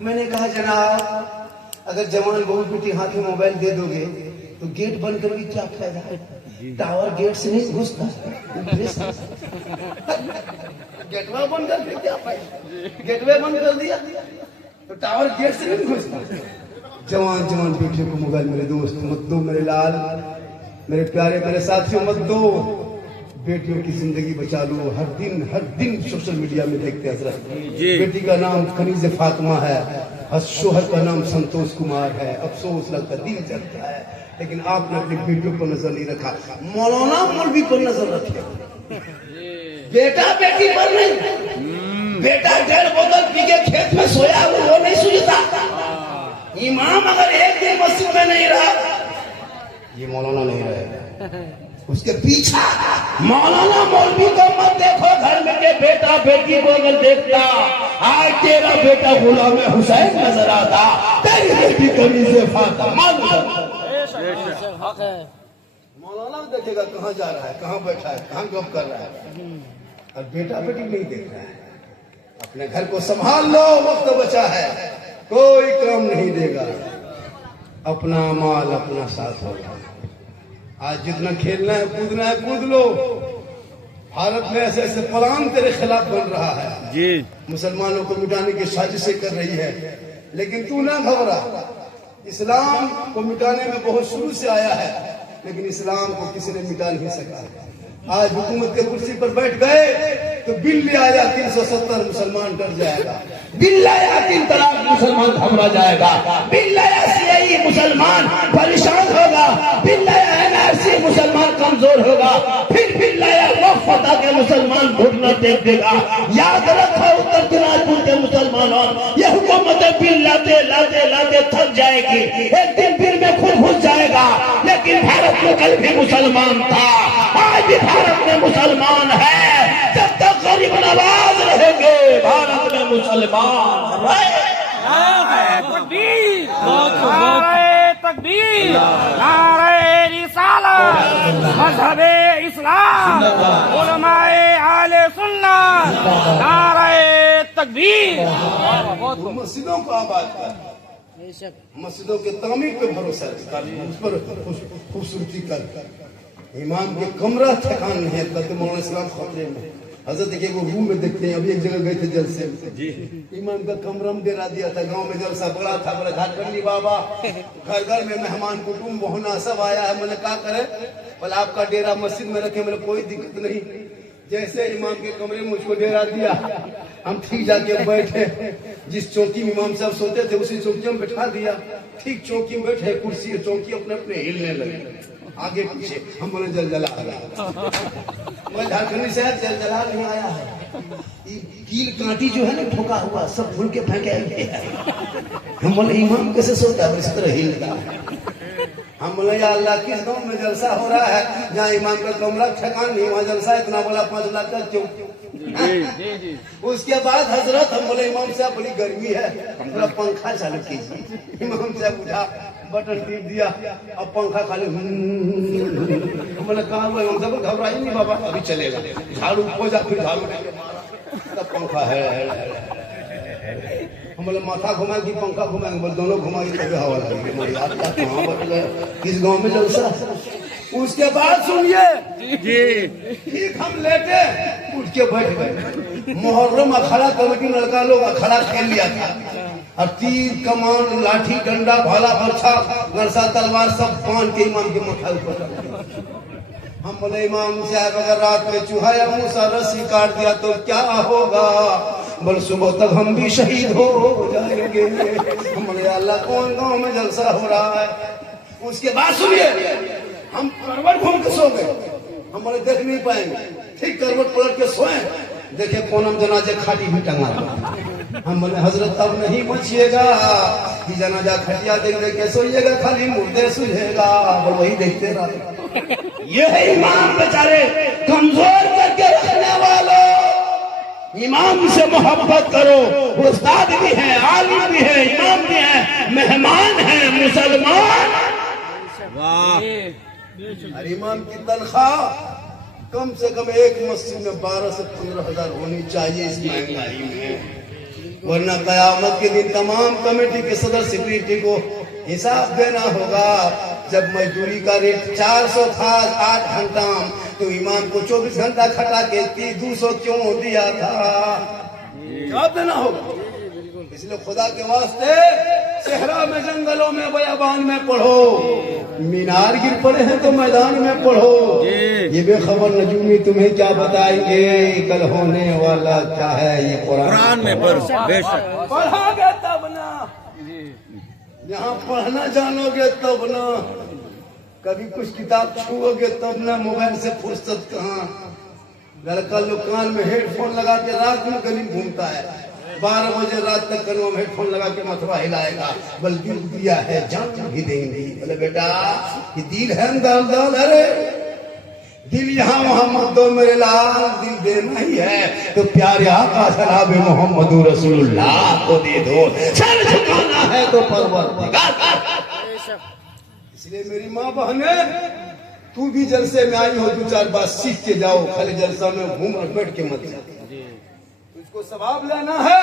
मैंने कहा जनाब, अगर जवान बहू बेटी हाथ में मोबाइल दे दोगे तो गेट बंद करके क्या फायदा है? टावर गेट से नहीं घुसता, गेटवे बंद कर दिया, क्या फायदा? गेटवे बंद कर दिया तो टावर गेट से नहीं घुसता। जवान जवान बेटियों को मोबाइल, मेरे दोस्त मत दो, मेरे लाल, मेरे प्यारे, मेरे साथियों मत दो। बेटियों की जिंदगी बचा लो। हर दिन सोशल मीडिया में देखते हैं बेटी का नाम खनीज फातिमा है और शोहर का नाम संतोष कुमार है। अफसोस लगता, दिल जलता है, लेकिन आपने अपनी बेटियों को नजर नहीं रखा। मौलाना मौलवी को नजर रखे, बेटा बेटी पर नहीं। बेटा 1.5 बोतल पी के खेत में सोया वो नहीं सूझता। इमाम अगर एक दिन मस्जिद में नहीं रहा, ये मौलाना नहीं रहेगा। उसके पीछा मौलाना मौलवी को मत देखो, घर में के बेटा बेटी को अगर देखता, आज तेरा बेटा गुलाम हुसैन नजर आता, तेरी बेटी कनीज़े फातिमा। मौलाना देखेगा कहाँ जा रहा है, कहाँ बैठा है, कहाँ गप कर रहा है, और बेटा बेटी नहीं देख रहा है। अपने घर को संभाल लो, वक्त बचा है, कोई काम नहीं देगा। अपना माल अपना साथ होगा। आज जितना खेलना है कूदना है कूद लो। भारत में ऐसे ऐसे प्लान तेरे खिलाफ बन रहा है जी, मुसलमानों को मिटाने की साजिशें कर रही है, लेकिन तू ना घबरा। इस्लाम को मिटाने में बहुत शुरू से आया है, लेकिन इस्लाम को किसी ने मिटा नहीं सका। आज हुकूमत के कुर्सी पर बैठ गए तो बिल आया 370 मुसलमान डर जाएगा, बिल आया 3 तलाक मुसलमान घबरा जाएगा, बिल आया सीएए मुसलमान परेशान होगा, बिल आया एनआरसी मुसलमान कमजोर होगा, फिर बिल आया वफा के मुसलमान घुटना टेक देगा। याद रखो उत्तर दिनाजपुर के मुसलमानों, ये हुकूमत बिल लाते लाते लाते थक जाएगी, एक दिन बिल में खुद घुस जाएगा। लेकिन भारत में कल भी मुसलमान था, आज भी भारत में मुसलमान है। जब तक गरीब नवाज रहेंगे भारत में मुसलमान रहे। तकबीर, नारे तकबीर, नारे रिसालत, मज़हबे इस्लाम, उलमाए आले सुन्नत, नारे तकबीर। मस्जिदों को आबाद कर, मस्जिदों के तामीर पे भरोसा कर, उस पर खूबसूरती कर। इमाम के कमरा ठिकान नहीं है, कहते मौलाना इस्लाम खतरे में। हजरत देखिए वो रूम में देखते हैं, अभी एक जगह गए थे जलसे जी, इमाम का कमरा में डेरा दिया था। गांव में जलसा बड़ा था, बड़ा झारखंडी बाबा, घर घर में मेहमान कुटुम्ब होना सब आया है। मैंने क्या करे, बोले आपका डेरा मस्जिद में रखे, मैंने कोई दिक्कत नहीं। जैसे इमाम के कमरे में मुझको डेरा दिया, हम ठीक जाके बैठे, जिस चौकी में इमाम साहब सोते थे उसी चौकी में बैठा दिया। ठीक चौकी में बैठे, कुर्सी चौकी अपने अपने हिलने लगे आगे पीछे। हम बोले जलजला आ गया। मैं झारखंडी से जलजला नहीं आया है, कील कांटी जो है ना ठोका हुआ सब फूल के फेंके। हम बोले इमाम कैसे सोता है, इस तरह हिलता। हम बोले या अल्लाह किस गांव में जलसा हो रहा है जहाँ इमाम का कमरा ठिकान नहीं, वहाँ जलसा इतना बड़ा 5 लाख का क्यों? उसके बाद हजरत हम बोले इमाम साहब बड़ी गर्मी है, थोड़ा पंखा चालू कीजिए। इमाम साहब उठा, बटन टीप दिया, अब पंखा खाली। हम बोले कहाँ हुआ? इमाम साहब घबराई नहीं बाबा, अभी चलेगा। झाड़ू पोजा, फिर झाड़ू तब पंखा है। हम बोले माथा घुमाए कि पंखा घुमाएंगे? बोले दोनों घुमाएंगे तभी हवा लगेगी। किस गांव में जलसा? उसके बाद सुनिए जी, ठीक हम लेटे उठ के बैठ गए। मुहर्रम अखाड़ा कमेटी लड़का लोग अखाड़ा खेल लिया था, और तीर कमान लाठी डंडा भाला बरछा गरसा तलवार सब बांध के इमाम के माथा ऊपर। हम बोले इमाम साहब अगर रात में चूहा या मूसा रस्सी काट दिया तो क्या होगा? बोले सुबह तक हम भी शहीद हो जाएंगे। हम बोले अल्लाह कौन गांव में जलसा हो रहा है? उसके बाद सुनिए, हम करवट घूम के सो गए। हम बोले देख नहीं पाएंगे, ठीक करवट पलट के सोए, देखे कोनम जनाजे खाटी भी टंगा। हम बोले हजरत अब नहीं बचिएगा, कि जनाजा खटिया देख देख के सोइएगा, खाली मुर्दे सुझेगा। बोले वही देखते रहे। ये है इमाम बेचारे कमजोर करके रखने वालों। इमाम से मोहब्बत करो, उस्ताद भी है, आलिम भी है, इमाम भी है, मेहमान है, मुसलमान। वाह। इमाम की तनख्वाह कम से कम एक मस्जिद में 12 से 15 हजार होनी चाहिए इस महंगाई में, वरना कयामत के दिन तमाम कमेटी के सदर सेक्रेटरी को हिसाब देना होगा। जब मजदूरी का रेट 400 था 8 घंटा, तो इमाम को 24 घंटा खटा के 200 क्यों दिया था? जवाब देना होगा। इसलिए खुदा के वास्ते सहरा में, जंगलों में, बयाबान में पढ़ो। मीनार गिर पड़े हैं तो मैदान में पढ़ो। ये बेखबर नजूमी तुम्हें क्या बताएंगे, कल होने वाला क्या है ये कुरान में पढ़ोगे तब ना, यहाँ पढ़ना जानोगे तब ना, कभी कुछ किताब छुओगे तब ना। मोबाइल से फुर्सत कहाँ? लड़का लोग कान में हेडफोन लगा के रात में गली घूमता है, 12 बजे रात तक कनों में हेडफोन लगा के मथुरा हिलाएगा। बल्कि दिया है जान भी देंगे। बोले बेटा ये दिल है अंदर, अरे दिल यहाँ वहाँ मत दो मेरे लाल, दिल देना ही है तो प्यारे आका जनाब मोहम्मद रसूलुल्लाह को दे दो। सर झुकाना है तो परवरदिगार। इसलिए मेरी माँ बहने, तू भी जलसे में आई हो, 2-4 बात सीख के जाओ, खाली जलसा में घूम और बैठ के मत जाओ। तुझको सवाब लेना है,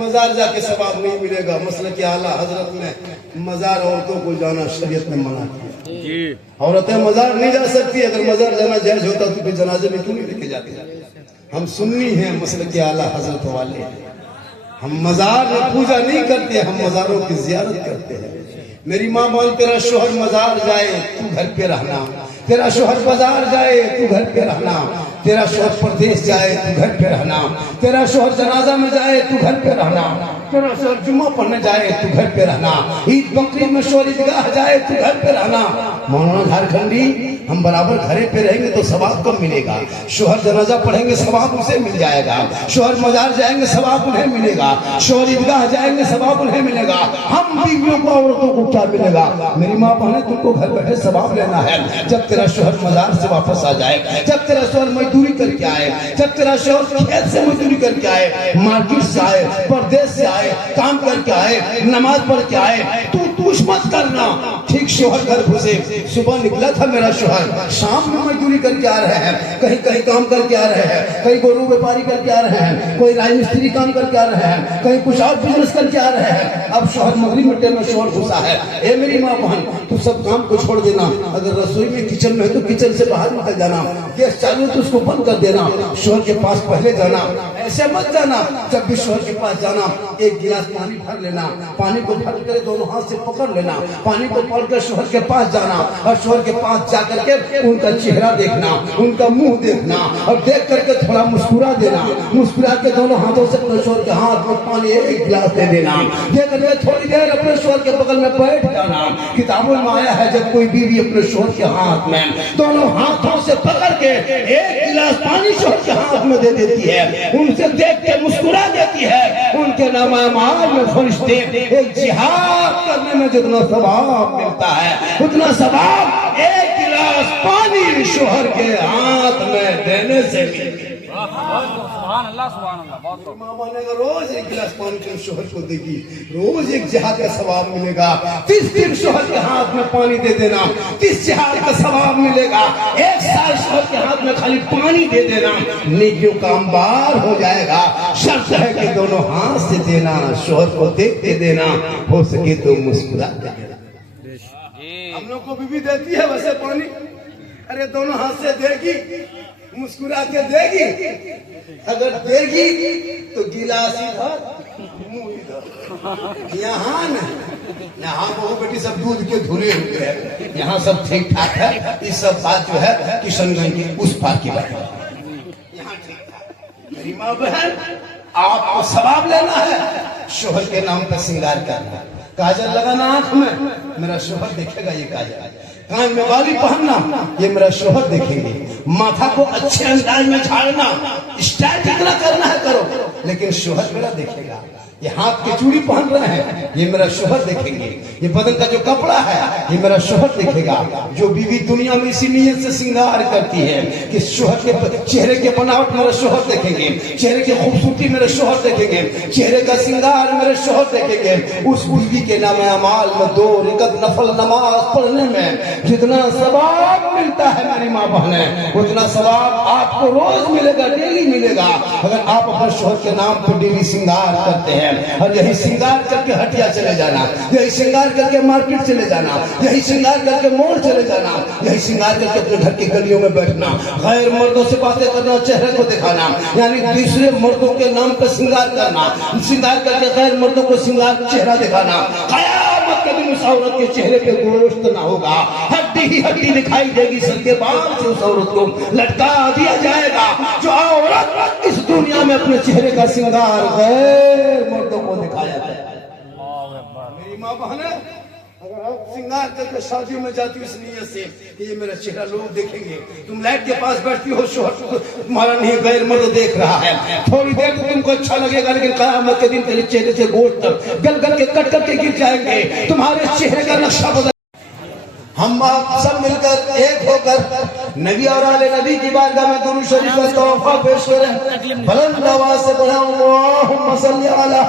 मजार जाके सवाब नहीं मिलेगा। मसले के आला हजरत में मजार औरतों को जाना शरीयत में मना किया। औरतें मजार नहीं जा सकती। अगर मजार जाना जायज होता तो फिर जनाजे में क्यों नहीं लेके जाते? हम सुन्नी हैं, मसले के आला हजरत वाले। हम मजार में पूजा नहीं करते, हम मजारों की जियारत करते हैं। मेरी माँ बोल, तेरा शोहर मजार जाए तू घर पे रहना, तेरा शोहर बाजार जाए तू घर पे रहना, तेरा शोहर प्रदेश जाए तू घर पे रहना, तेरा शोहर जनाजा में जाए तू घर पे रहना, तेरा शोहर जुम्मा पढ़ने जाए तू घर पे रहना, ईद बकरीद में शोहर ईदगाह जाए तू घर पे रहना। मौलाना झारखंडी, हम बराबर घरे पे रहेंगे तो सवाब कम मिलेगा। शोहर जनाजा पढ़ेंगे सवाब उसे मिल जाएगा, शोहर मजार जाएंगे सवाब उन्हें मिलेगा, शोहर ईदगाह जाएंगे सवाब उन्हें मिलेगा। हम बीवियों को, औरतों को क्या मिलेगा? मेरी माँ बहने, तुमको घर बैठे सवाब लेना है। जब तेरा शोहर मजार से वापस आ जाए, जब तेरा शोहर मजदूरी करके आए, जब तेरा शोहर खेत से मजदूरी करके आए, मार्केट से आए, परदेश से आए, काम करके आए, नमाज पढ़ के आए, तू तूश मत करना। ठीक शोहर घर घुसे, सुबह निकला था मेरा शोहर, शाम में मजदूरी करके आ रहे हैं, कहीं कहीं काम करके आ रहे हैं, कहीं गोरू व्यापारी करके आ रहे हैं, कोई राजमिस्त्री काम करके आ रहे हैं, कहीं कुछ और बिजनेस करके आ रहे हैं। अब शोहर मगरिब में में शोहर घुसा है। ए मेरी माँ बहन, तू सब काम को छोड़ देना। अगर रसोई में किचन में है तो किचन से बाहर निकल जाना, गैस चालू तो उसको बंद कर देना, शोहर के पास पहले जाना। ऐसे मत जाना। जब भी शोहर के पास जाना, एक गिलास पानी भर लेना, पानी को भर कर दोनों हाथ से पकड़ लेना, पानी को पकड़ कर शोहर के पास जाना और शोहर के पास जाकर के उनका चेहरा देखना, उनका मुंह देखना और देख करके थोड़ा मुस्कुरा देना। मुस्कुरा के दोनों हाथों से अपने शोहर के हाथ में पानी एक गिलास दे देना। दे करके थोड़ी देर अपने शोहर के बगल में बैठ जाना। किताबों में आया है जब कोई बीवी अपने शोहर के हाथ में दोनों हाथों से पकड़ के एक गिलास पानी शोहर के हाथ में दे देती है, उनसे देख के मुस्कुरा देती है, उनके नाम में फरिश्ते एक जिहाद करने में जितना सवाब मिलता है उतना सवाब एक गिलास पानी शोहर के हाथ में देने से मिलता है। सुभान अल्लाह, सुभान अल्लाह। बहुत माँ मानेगा रोज एक गिलास पानी के शोहर को देगी, रोज एक जिहाद का सवाब मिलेगा। 30 दिन शोहर के हाथ में पानी दे देना, 30 जिहाद का सवाब मिलेगा। 1 साल शोहर के हाथ में खाली पानी दे देना, नेकियों का अंबार हो जाएगा। शर्त है कि दोनों हाथ से देना, शोहर को देखते देना, हो सके तो मुस्कुरा के देना। हम लोग को बीवी देती है वैसे पानी, अरे दोनों हाथ से देगी, मुस्कुरा के देगी। अगर देगी तो गिलास इधर, मुंह इधर, यहाँ नहीं। यहाँ बहू बेटी सब दूध के धुले हुए हैं, यहाँ सब ठीक ठाक है। ये सब बात जो है किशनगंज की उस पार की बात है, यहाँ ठीक ठाक। मेरी माँ बहन, आपको सवाब लेना है, शोहर के नाम पर श्रृंगार करना, काजल लगाना आंख में, मेरा शोहर देखेगा ये काजल। कान में बाली पहनना, ये मेरा शोहर देखेंगे। माथा को अच्छे अंदाज में झाड़ना, स्टाइल कितना करना है करो, लेकिन शोहर मेरा देखेगा। ये हाथ की चूड़ी पहन रहे हैं, ये मेरा शोहर देखेंगे। ये बदन का जो कपड़ा है, ये मेरा शोहर देखेगा। जो बीवी दुनिया में इसी नीयत से श्रृंगार करती है कि शोहर के चेहरे के बनावट मेरे शोहर देखेंगे, चेहरे की खूबसूरती मेरे शोहर देखेंगे, चेहरे का श्रृंगार मेरे शोहर देखेंगे, उस बीवी के नाम अमाल में 2 रकात नफल नमाज पढ़ने में जितना सवाब मिलता है मेरी माँ बहने, उतना सवाब आपको रोज मिलेगा, डेली मिलेगा। अगर आप अपने शोहर के नाम पर डेली श्रृंगार करते हैं और यही श्रृंगार करके हटिया चले जाना, यही श्रृंगार करके मार्केट चले जाना, यही श्रृंगार करके मॉल चले जाना, यही श्रृंगार करके अपने घर की गलियों में बैठना, गैर मर्दों से बातें करना, चेहरे को दिखाना, यानी दूसरे मर्दों के नाम पर श्रृंगार करना, श्रृंगार करके गैर मर्दों को श्रृंगार चेहरा दिखाना, कयामत के दिन उस औरत के चेहरे पे गोश्त ना होगा, हड्डी ही हड्डी दिखाई देगी। सर के बाल से उस औरत को लटका दिया जाएगा। जो औरत इस दुनिया में अपने चेहरे का श्रृंगार गैर मर्दों को दिखाया है। मेरी माँ बहने, अगर आप श्रृंगार करके शादियों में जाती हो इस नीयत से कि ये मेरा चेहरा लोग देखेंगे, तुम लाइट के पास बैठती हो, शोहर तुम्हारा नहीं गैर मर्द देख रहा है, थोड़ी देर तो तुमको अच्छा लगेगा, लेकिन क़यामत के दिन तेरे चेहरे से गोश्त गल गल के कट कट के गिर जाएंगे, तुम्हारे चेहरे का नक्शा बदल। हम आप सब मिलकर एक होकर नबी और आले नबी की बारगाह में दुरूद शरीफ का तोहफा पेश करें। बुलंद आवाज से पढ़ें, अल्लाहुम्मा सल्ली अला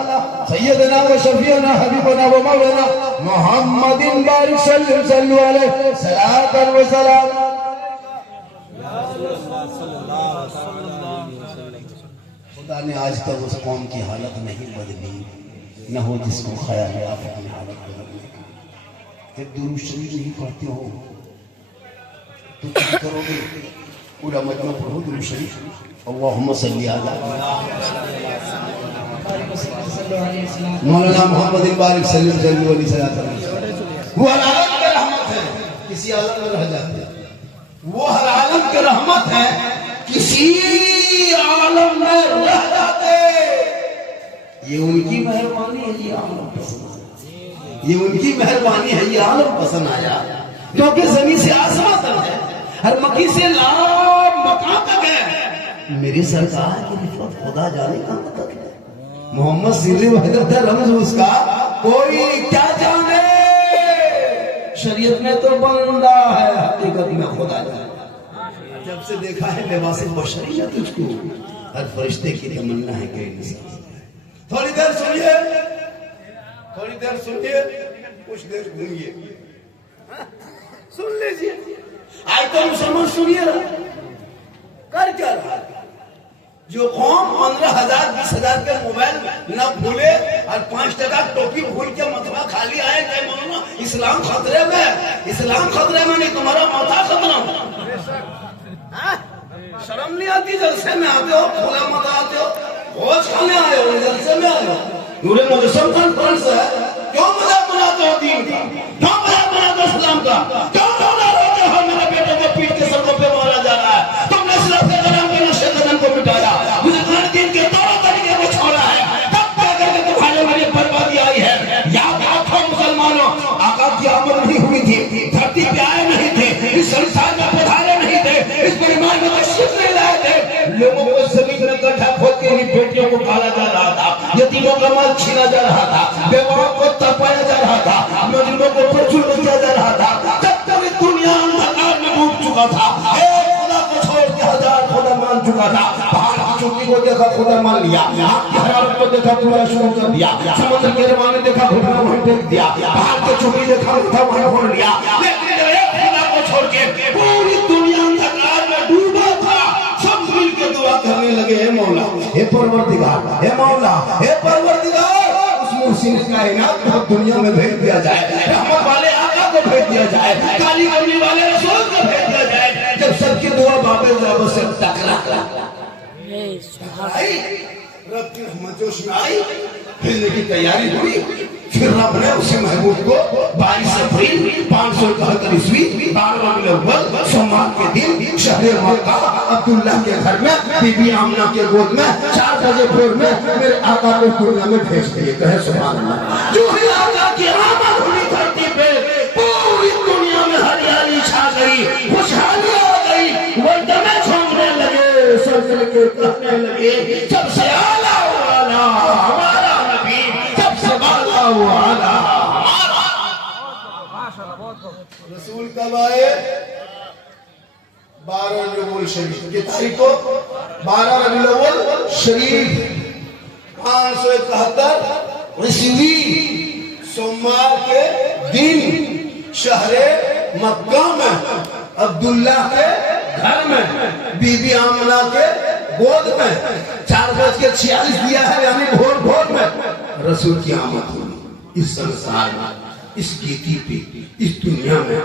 सय्यदना व शफीअना हबीबना व मौलाना मुहम्मदिन बारिक सल्लल्लाहु अलैहि सलातन व सलाम। खुदा ने आज तक उस कौम की हालत नहीं बदली, न हो जिसको ख्याल है आप अपनी हालत बदलने का। जब दुरूद शरीफ नहीं पढ़ते हो तो क्या करोगे? पूरा मजमा पढ़ो दुरूद शरीफ, अल्लाहुम्मा सल्ली अला मौलाना मुहम्मद बारिक सल्लल्लाहु अलैहि वसल्लम। वो हर आलम की रहमत है, किसी आलम में रह जाते हैं। वो हर आलम की रहमत है, किसी आलम में रह जाते। ये उनकी मेहरबानी है, ये आलम पसंद आया, ये उनकी मेहरबानी है, ये आलम पसंद आया, क्योंकि जमीन से आसमान तक है, हर मक्की से लाभ मकाम तक है। मेरी सरकार की रिफत खुदा जाने का मतलब है। मोहम्मद सिर्री वहदत रमज उसका कोई क्या जाने, शरीयत में तो बंदा है, हकीकत में खुदा जाने। जब से देखा है लिबास बशरी है तुझको, हर फरिश्ते की तमन्ना है कि इंसान। थोड़ी देर सुनिए, थोड़ी देर सुनिए, कुछ देर घूमिए, सुन लीजिए। आज तो मुसलमान सुनिए ना, कर क्या रहा है? जो कौम 15,000 20,000 के मोबाइल न भूले और 5 टका टोपी भूल के मतवा खाली आए, क्या मानो इस्लाम खतरे में, इस्लाम खतरे में नहीं, तुम्हारा माथा खतरा में। शर्म नहीं आती? जलसे में आते हो, खुला मत आते हो, भोज खाने आए हो, जलसे में आए हो, नूरे मुजस्सम कॉन्फ्रेंस है, क्यों मजाक बनाते हो दीन का, क्यों मजाक बनाते हो इस्लाम का, क्यों रोना रोते हो मेरे बेटे को पीट के सड़कों पे मारा जा रहा है, तुमने सिर्फ कदम के नक्शे कदम को मिटाया, मुझे दिन के तौर तरीके को छोड़ा है, तब करके तुम्हारे मेरी बर्बादी आई है। याद रखो मुसलमानों, आका की आमद नहीं हुई थी, धरती पे आए नहीं थे, इस संसार में पधारे नहीं थे, इस परिवार में तशरीफ नहीं लाए थे, लोगों को जमीन में गड्ढा खोद के ही बेटियों को काला जा रहा था, यतीमों का माल छीना जा रहा था, बेवाओं को तपाया जा रहा था, मजलूमों को प्रचुर किया जा रहा था, जब तक दुनिया अंधकार में डूब चुका था, खुदा को छोड़ के हजार खुदा मान चुका था, पहाड़ की चोटी को देखा खुदा मान लिया, आग की हरारत को देखा पूरा शुरू कर दिया, समुद्र के रवाने देखा घुटना वहीं टेक दिया, पहाड़ की चोटी देखा उठा वहीं फोड़ लिया, लेकिन खुदा को छोड़ के पूरी दुनिया अंधकार में डूबा था, सब मिल के दुआ करने लगे, हे मौला, हे परवरदिगार, हे मौला, हे परवरदिगार, उस मुहसिन कायनात को दुनिया में भेज दिया जाए, रहमत वाले आका को भेज दिया जाए, काली कमली वाले रसूल को भेज दिया जाए, जब सबकी दुआ बाबे ज़ाब से टकरा आई, रब की रहमत जोश में आई, फिरने की तैयारी हुई, फिर रब ने उसी महबूब को 22 अप्रैल 571 ईस्वी 12वां अव्वल सोमवार के दिन शहर मक्का अब्दुल्ला के घर में बीबी आमना के गोद में 4 बजे भोर में मेरे आका को दुनिया में भेज दिए। कहे सुभान अल्लाह। जो ही आका की आमद हुई धरती पे, पूरी दुनिया में हरियाली छा गई, खुशहाली आ गई, वो दमे झूमने लगे, सबसे के कहने लगे, सबसे आला वाला हमारा नबी, सबसे वाला वाला हमारा रसूल कब आए? 12 रबीउल शरीफ की तारीख को 12 रबीउल शरीफ 571 ईस्वी सोमवार के दिन शहरे मक्का में अब्दुल्ला के घर में बीबी आमना के गोद में 4:46 दिया है, यानी भोर भोर में रसूल की आमद हुई। इस संसार में, इस गीति पे, इस दुनिया में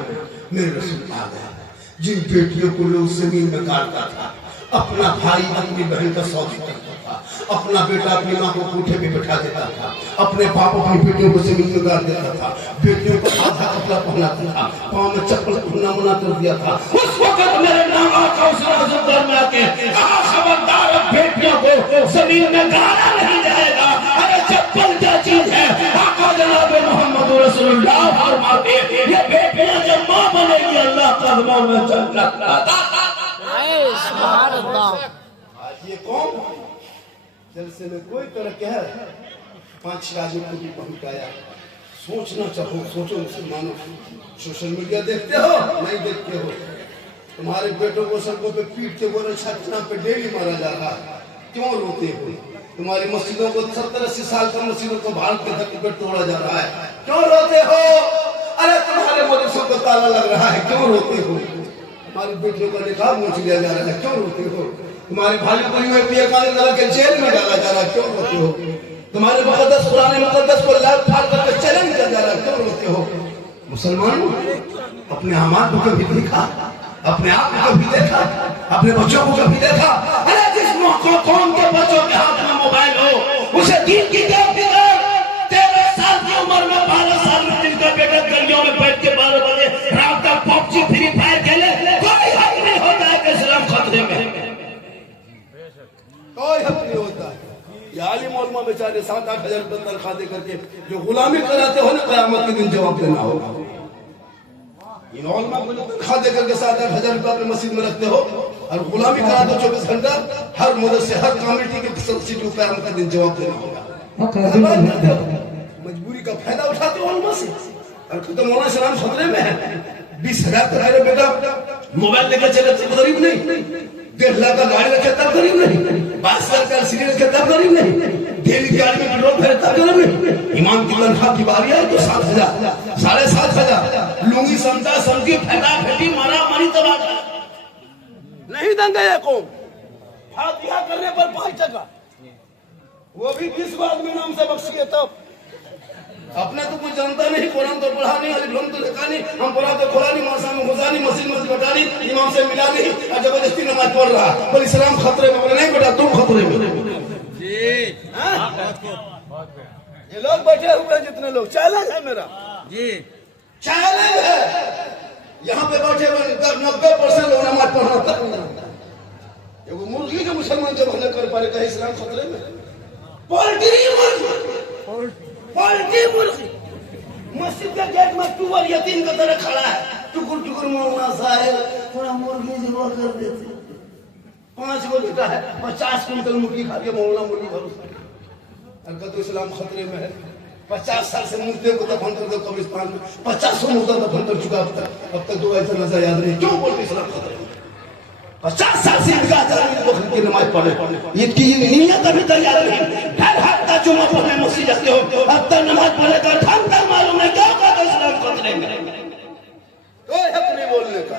मेरे रसूल आ गया। जिन बेटियों को लोग जमीन में काटता था, अपना भाई अपनी बहन का सौदा करता था, अपना बेटा अपनी माँ को कोठे पे बैठा देता था, अपने बाप अपनी बेटियों को जमीन में गाड़ देता था, बेटियों को आधा कपड़ा पहनाता था, पाँव में चप्पल पहनना मना कर दिया था। उस वक्त मेरे नाम आका उस दर में आके कहा, खबरदार बेटियों को जमीन में गाड़ा नहीं जाएगा। अरे चप्पल क्या चीज है? आका जनाब मोहम्मद रसूलुल्लाह फरमाते, ये बेटियां जब मां बनेगी अल्लाह कदमों में चल सकता था। सुभान अल्लाह। आज ये कौन जलसे में कोई तरह के है 5 आदमी को भी पहुंचाया। सोचना चाहो, सोचो मुसलमानों, सोशल मीडिया देखते हो नहीं देखते हो? तुम्हारे बेटों को सड़कों पे पीट के बोले छात्रा पे डेली मारा जा रहा है, क्यों रोते हो? तुम्हारी मस्जिदों को 70-80 साल का मस्जिदों को भारत के धरती पर तोड़ा जा रहा है, क्यों रोते हो? अरे तुम्हारे मदरसों को ताला लग रहा है, क्यों रोते हो? तुम्हारी बेटियों का निकाह पूछ लिया जा रहा है, क्यों रोते हो? तुम्हारे भाई बहनों को के जेल में डाला जा रहा है, क्यों रोते हो? तुम्हारे मुकद्दस पुराने मुकद्दस को लाल फाड़ करके चैलेंज किया जा रहा है, क्यों रोते हो? मुसलमानों, अपने अमाल को कभी देखा? अपने आप को कभी देखा? अपने बच्चों को कभी देखा? अरे जिस कौम के बच्चों के हाथ में मोबाइल हो, उसे दीन की क्या फिक्र? 13 साल की उम्र में 12 साल में जिनका बेटा गलियों में बैठ के 12 बजे रात तक पबजी फ्री फायर खेले, कोई हक नहीं होता है कि इस्लाम खतरे में, कोई हक नहीं होता है। ये आलिम उलमा बेचारे 7-8 हजार रुपये तनख्वाह दे करके जो गुलामी कराते हो ना, क़यामत के दिन जवाब देना होगा। इन उलमा को तनख्वाह दे करके 7-8 हजार रुपये अपने मस्जिद में रखते हो और गुलामी कराते हो 24 घंटा, हर मदरसे हर कमेटी के सदस्य को क़यामत का दिन जवाब देना होगा। मजबूरी का फायदा उठाते हो उलमा से, और खत्म होना इस्लाम खतरे में है। 20,000 का मेरे बेटा मोबाइल लेकर चले तब गरीब नहीं, 1.5 लाख का गाड़ी रखे तब गरीब नहीं, 22 लाख का सीढ़ी रखे तब गरीब नहीं, डेली गाड़ी में पेट्रोल फेरे तब गरीब नहीं। ईमान की तनख्वाह की बारी है तो 7,000 7,500 लूंगी समझा समझी फैला फेटी मारा मारी तबाह नहीं दंगे कौम। फातिहा करने पर 5 टका, वो भी 20 आदमी नाम से बख्शिए तब। अपने तो कुछ जानता नहीं, कुरान तो पढ़ा नहीं, अलिफ तो लिखा नहीं, हम कुरान तो खोला नहीं, मौसा में घुसा नहीं, मस्जिद बता नहीं, इमाम से मिला नहीं और जबरदस्ती नमाज पढ़ रहा। बोले इस्लाम खतरे में, बोले नहीं बेटा तुम खतरे में। ये लोग बैठे हुए हैं जितने लोग, चैलेंज है मेरा जी, चैलेंज है। यहाँ पे बैठे हुए 90% लोग नमाज पढ़ना तक नहीं जानता। एगो मुर्गी जो मुसलमान जब न कर पाए कहे इस्लाम खतरे में। पोल्ट्री मुर्गी मस्जिद के गेट में टूबल यतीम की तरह खड़ा है, टुकुर टुकुर मौलाना साहब थोड़ा मुर्गी जुबा कर देते। 5 गो बेटा है, 50 क्विंटल मुर्गी खा के मौलाना मुर्गी भरोसा तो इस्लाम खतरे में है। 50 साल से मुर्दे को दफन कर दो कब्रिस्तान में, 50 मुर्दा दफन कर चुका अब तक 2 ऐसा नजर याद नहीं। क्यों बोलते इस्लाम खतरे में? 50 साल से इनका दफन की नमाज पढ़े, इनकी नीयत अभी तैयार नहीं। हर हफ्ता जुम्मा पढ़ने मस्जिद जाते हो, अब तक नमाज पढ़े का ढंग तक मालूम है क्या होगा तो इस्लाम खतरे में। कोई हक नहीं बोलने का,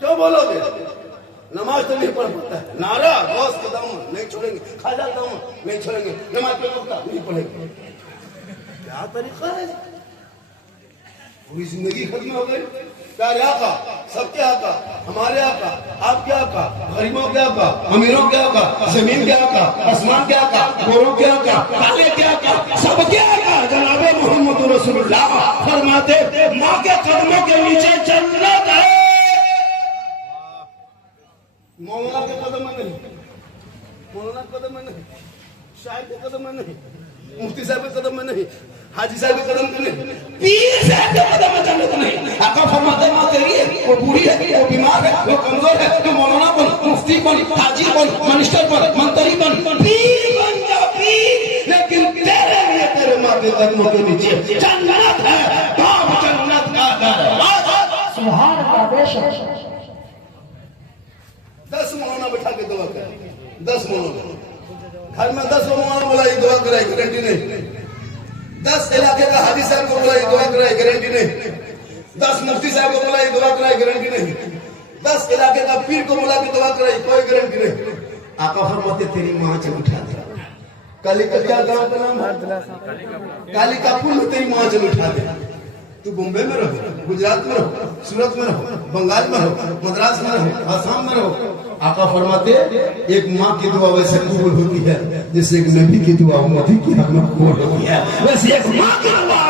क्यों बोलोगे? नमाज तो नहीं पढ़ पाता है, नारा गौस के दम नहीं छोड़ेंगे, खाजा दम नहीं छोड़ेंगे, नमाज पे रुकता नहीं पढ़ेंगे। क्या तरीका है? पूरी जिंदगी खत्म हो गई। प्यारे आका, सबके आका, हमारे आका, आपके आका, गरीबों के आका, अमीरों के आका, जमीन के आका, आसमान के आका, गोरों के आका, काले के आका, सबके आका जनाबे मोहम्मद रसूलुल्लाह फरमाते माँ के कदमों के नीचे जन्नत है। मौलाना के कदम में नहीं, मौलाना के कदम में नहीं, शायद के कदम में नहीं, मुफ्ती साहब के कदम में नहीं, हाजी साहब के कदम में नहीं, पीर साहब के कदम में जन्नत नहीं। आका फरमाते माँ तेरी है, वो बूढ़ी है, वो बीमार है, वो कमजोर है, तो मौलाना बन, मुफ्ती बन, हाजी बन, मिनिस्टर बन, मंत्री बन, पीर बन जा पीर, लेकिन तेरे लिए तेरे माँ के कदमों के नीचे जन्नत है। बाप जन्नत का दरवाजा। सुभान अल्लाह बेशक। 10 मौलाना बैठा के दुआ करे, 10 मौलाना घर में 10 मौलाना बोला ये दुआ कराए, गारंटी नहीं। 10 इलाके का हाजी साहब को बोला ये दुआ कराए, गारंटी नहीं। 10 मुफ्ती साहब को बोला ये दुआ कराए, गारंटी नहीं। 10 इलाके का पीर को बोला कि दुआ कराए, कोई गारंटी नहीं। आका फरमाते तेरी माँ से उठा दे। काली का क्या गाँव का नाम है? कालिकापुर में तेरी माँ से उठा दे। तू बॉम्बे में रहो, गुजरात में रहो, सूरत में रहो, बंगाल में रहो, मद्रास में रहो, आसाम में रहो, आका फरमाते एक माँ की दुआ वैसे कबूल होती है जैसे एक नबी की दुआ उम्मती की कबूल होती है। वैसे एक माँ की दुआ